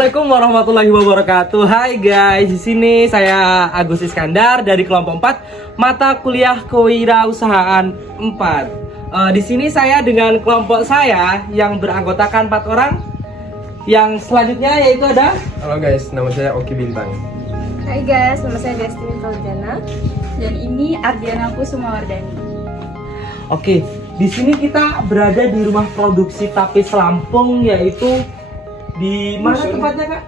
Assalamualaikum warahmatullahi wabarakatuh. Hai guys, di sini saya Agus Iskandar dari kelompok 4 mata kuliah kewirausahaan 4. Di sini saya dengan kelompok saya yang beranggotakan 4 orang. Yang selanjutnya yaitu ada. Halo guys, nama saya Oki Bintang. Hai guys, nama saya Destiny Fauzana. Dan ini Ardiana Kusumawardani. Oke, di sini kita berada di rumah produksi Tapis Lampung, yaitu di mana tempatnya kak?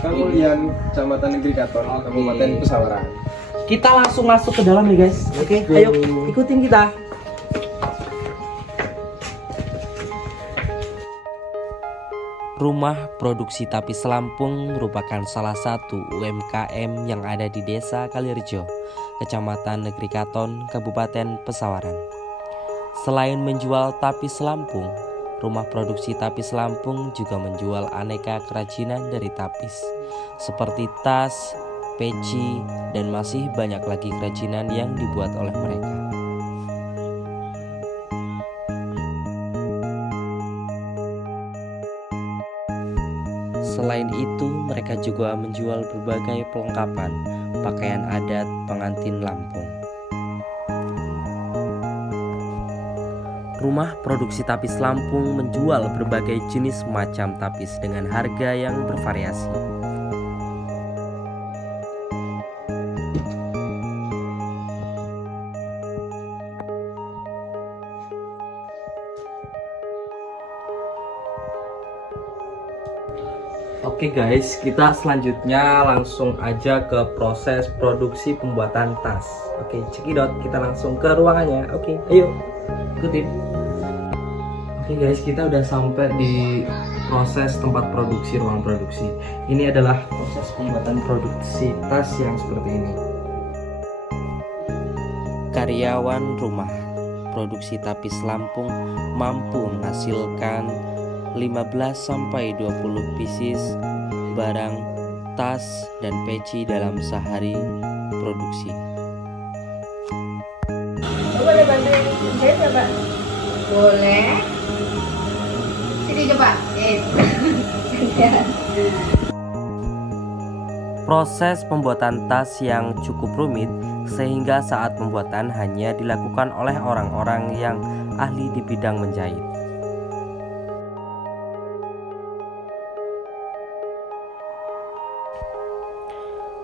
Kemuliaan Kecamatan Negeri Katon, Kabupaten Pesawaran. Kita langsung masuk ke dalam nih guys. Oke, ayo ikutin kita. Rumah Produksi Tapis Lampung merupakan salah satu UMKM yang ada di Desa Kalirejo, Kecamatan Negeri Katon, Kabupaten Pesawaran. Selain menjual tapis Lampung, Rumah Produksi Tapis Lampung juga menjual aneka kerajinan dari tapis, seperti tas, peci, dan masih banyak lagi kerajinan yang dibuat oleh mereka. Selain itu, mereka juga menjual berbagai perlengkapan pakaian adat pengantin Lampung. Rumah Produksi Tapis Lampung menjual berbagai jenis macam tapis dengan harga yang bervariasi. Oke guys, kita selanjutnya langsung aja ke proses produksi pembuatan tas. Oke, cekidot, kita langsung ke ruangannya. Oke, ayo ikutin. Oke guys, kita udah sampai di proses tempat produksi, ruang produksi. Ini adalah proses pembuatan produksi tas yang seperti ini. Karyawan Rumah Produksi Tapis Lampung mampu menghasilkan 15-20 pieces barang tas dan peci dalam sehari produksi. Boleh bantuin saya coba? Boleh. Sini coba. Proses pembuatan tas yang cukup rumit sehingga saat pembuatan hanya dilakukan oleh orang-orang yang ahli di bidang menjahit.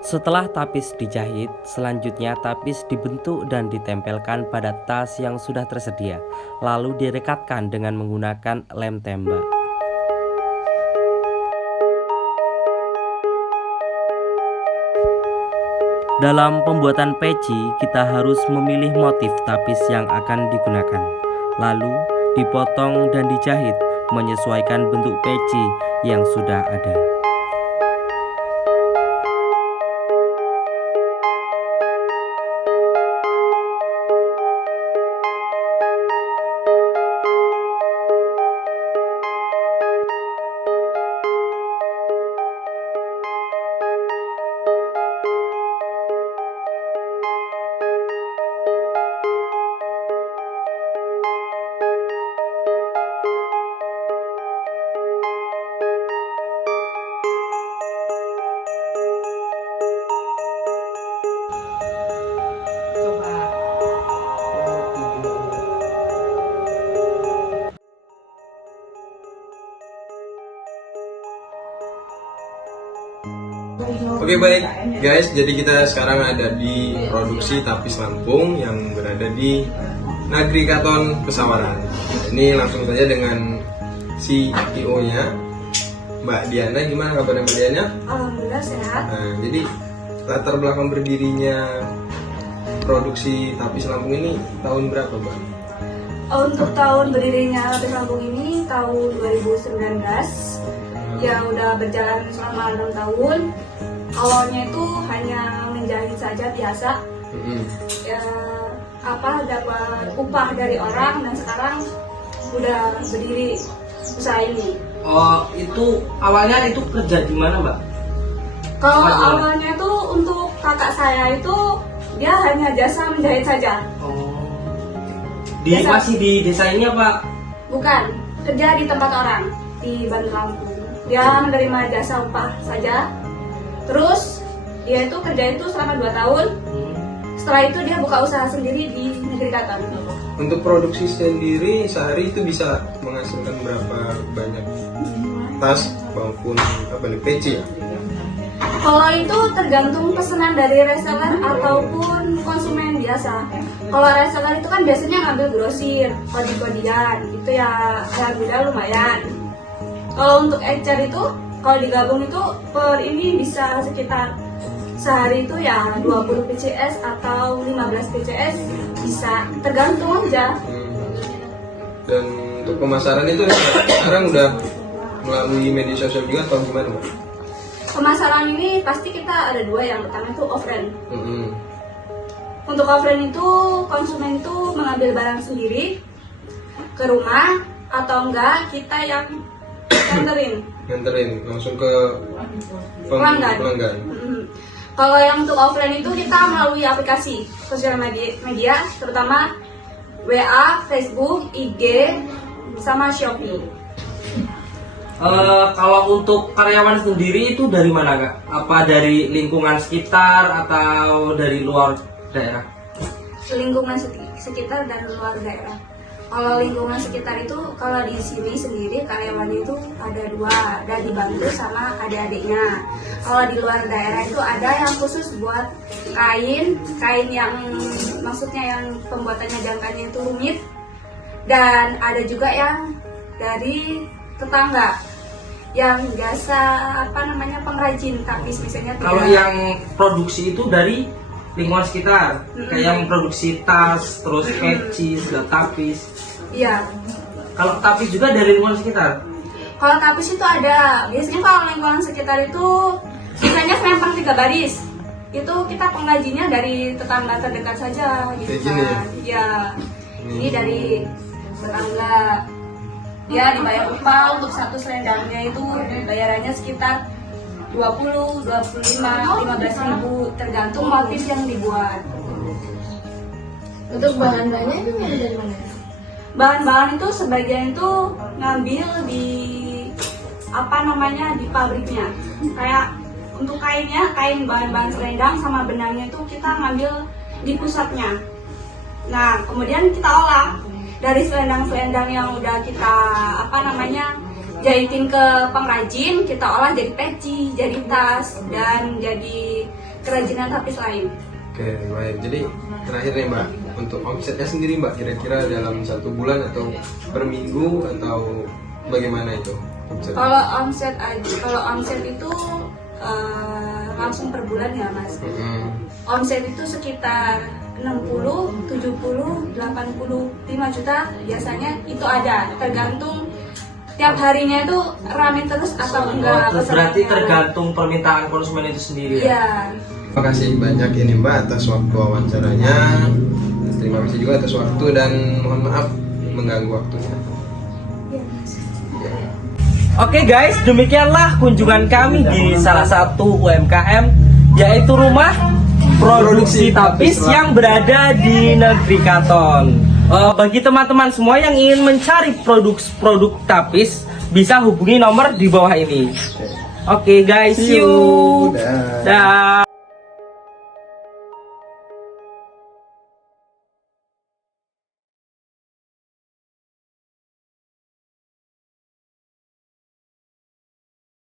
Setelah tapis dijahit, selanjutnya tapis dibentuk dan ditempelkan pada tas yang sudah tersedia, lalu direkatkan dengan menggunakan lem tembak. Dalam pembuatan peci, kita harus memilih motif tapis yang akan digunakan, lalu dipotong dan dijahit menyesuaikan bentuk peci yang sudah ada. Oke baik guys, jadi kita sekarang ada di produksi Tapis Lampung yang berada di Negeri Katon, Pesawaran. Ini langsung saja dengan CEO-nya, Mbak Diana. Gimana kabarnya Mbak Diana? Alhamdulillah sehat. Nah, jadi latar belakang berdirinya produksi Tapis Lampung ini tahun berapa Mbak? Untuk tahun berdirinya Tapis Lampung ini tahun 2019. Ya udah berjalan selama 6 tahun. Awalnya itu hanya menjahit saja biasa. Ya dapat upah dari orang, dan sekarang udah berdiri usaha ini. Oh, itu awalnya itu kerja di mana mbak? Kalau awalnya itu untuk kakak saya itu dia hanya jasa menjahit saja. Oh, masih di desa ini apa? Bukan, kerja di tempat orang di Bandar Lampung. dia menerima jasa upah saja. Terus dia itu kerja itu selama 2 tahun. Setelah itu dia buka usaha sendiri di Negeri Katon. Untuk produksi sendiri sehari itu bisa menghasilkan berapa banyak tas maupun peci ya? Kalau itu tergantung pesanan dari reseller ataupun konsumen biasa. Kalau reseller itu kan biasanya ngambil grosir, kode-kodean, itu ya harganya lumayan. Kalau untuk ecer itu, kalau digabung itu per ini bisa sekitar sehari itu ya 20 PCS atau 15 PCS bisa, tergantung aja. Dan untuk pemasaran itu sekarang udah melalui media sosial juga atau gimana, Mbak? Pemasaran ini pasti kita ada 2, yang pertama itu offline. Untuk offline itu konsumen itu mengambil barang sendiri ke rumah atau enggak kita yang nganterin langsung ke pelanggan. pelanggan. Kalau yang untuk offline itu kita melalui aplikasi sosial media terutama WA, Facebook, IG, sama Shopee. Kalau untuk karyawan sendiri itu dari mana Kak? Apa dari lingkungan sekitar atau dari luar daerah? Lingkungan sekitar dan luar daerah. Kalau lingkungan sekitar itu, kalau di sini sendiri karyawannya itu ada 2, dan dibantu sama adik-adiknya. Kalau di luar daerah itu ada yang khusus buat kain yang maksudnya yang pembuatannya jangkanya itu rumit, dan ada juga yang dari tetangga yang jasa pengrajin tapis misalnya. Kalau yang produksi itu dari lingkungan sekitar, kayak yang produksi tas, terus peci, segala tapis. Iya. Kalau tapis juga dari lingkungan sekitar. Kalau tapis itu ada. Biasanya kalau lingkungan sekitar itu biasanya selempang 3 baris. Itu kita pengrajinnya dari tetangga terdekat saja gitu Kayak gini ya? kan. Iya. Ini dari tetangga. Ya dibayar upah untuk satu selendangnya itu bayarannya sekitar 20, 25, 15 ribu tergantung motif yang dibuat. Untuk bahan-bahannya itu dari mana? Bahan-bahan itu sebagian itu ngambil di di pabriknya. Kayak untuk kainnya, kain bahan-bahan selendang sama benangnya itu kita ngambil di pusatnya. Nah, kemudian kita olah dari selendang-selendang yang udah kita jahitin ke pengrajin, kita olah jadi peci, jadi tas, dan jadi kerajinan tapis lain. Oke, baik. Jadi terakhir nih Mbak, untuk omsetnya sendiri Mbak, kira-kira dalam 1 bulan atau per minggu atau bagaimana itu? Kalau omset itu langsung per bulan ya Mas. Omset itu sekitar 60, 70, 80, 5 juta biasanya itu ada, tergantung tiap harinya itu rame terus atau enggak. Berarti tergantung permintaan konsumen itu sendiri ya? Iya. Terima kasih banyak ini Mbak atas waktu wawancaranya. Terima kasih juga atas waktu dan mohon maaf mengganggu waktunya. Oke guys, demikianlah kunjungan kami di salah satu UMKM, yaitu rumah produksi tapis yang berada di Negeri Katon. Bagi teman-teman semua yang ingin mencari produk tapis, bisa hubungi nomor di bawah ini. Oke guys, see you. Dah. Dah.